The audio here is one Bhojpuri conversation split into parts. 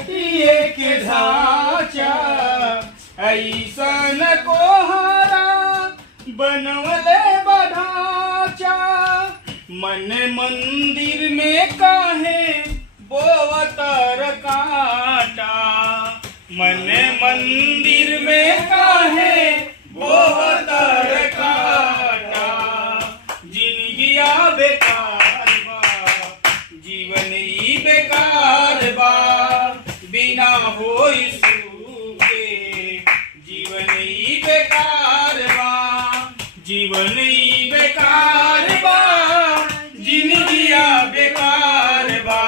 मटिए के ढांचा ऐसन कोहरा बनवले बढ़ाचा। मन मंदिर में काहे बोवतर कांटा, मन मंदिर में काहे बोवतर कांटा। जिंदगिया बेकार बा, जीवन ही बेकार बा, बिना होई सूखे जीवन ही बेकार बा, जीवन ही बेकार बा, जिंदगिया बेकार बा,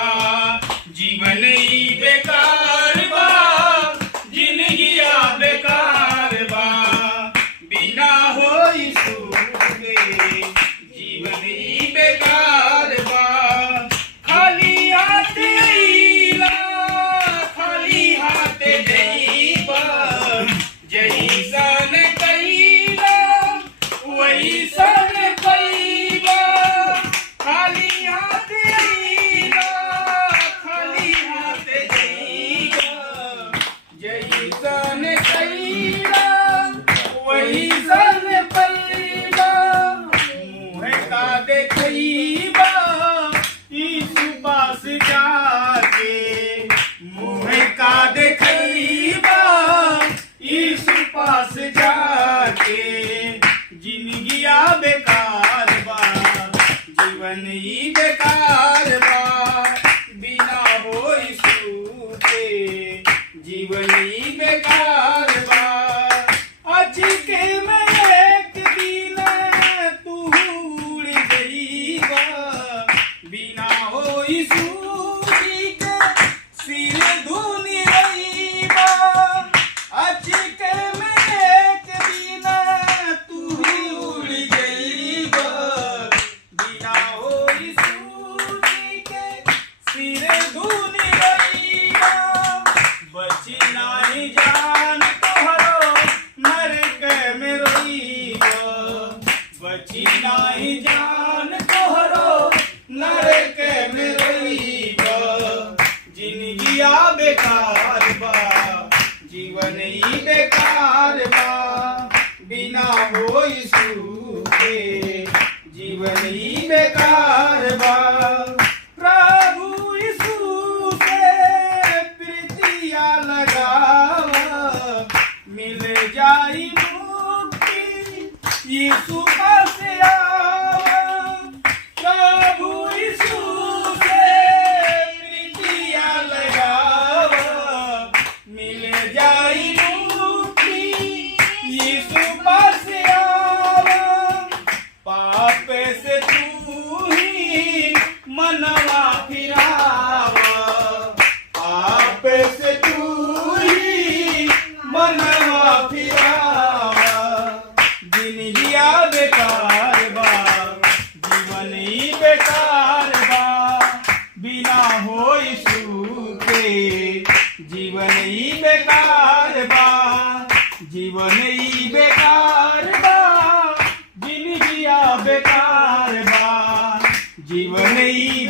जीवन ही बेकार बा, जिंदगिया बेकार बा, बिना होई सूखे जीवन ही बेकार बा। खाली हाथ अइला खाली हाथ जइबा, जइसन कइला वइसन पइबा। खाली हाथ अइला खाली हाथ जइबा, जइसन कइला वइसन पइबा। मुँह का देखइबा यीशु पास जाके, मुँह का देखइबा यीशु पास जाके। जिंदगिया बेकार बा, जीवन ही बेकार बा, बिना होई सूखे जीवन ही बेकार बा। अचके में एक दिन तू उड़ जइबा, बिना होई सूखी के सिर धुनी रइबा। अचके में एक दिन तू उड़ जइबा, बिना होई सूखी के सिर धुनी रइबा। बची नाही जान तोहरो नरक में रोइबा, बची नाही जान तोहरो नरक में रोइबा। जिंदगिया बेकार बा, जीवन ही बेकार बा, बिना होई सूखे जीवन ही बेकार बा। प्रभु यीशु से प्रीतिया लगावा, मिल जाई मुक्ति यीशु पास आवा। प्रभु यीशु से प्रीतिया लगावा, मिल जाई मुक्ति यीशु पास आवा। पाप से तू ही मनवा फिरावा, पाप से तू ही मनवा फिरावा। जिंदगिया बेकार बा, जीवन ही बेकार बा, बिना होई सूखे जीवन ही बेकार बा, जीवन ही बेकार बा, जिंदगिया बेकार बा, जीवन ही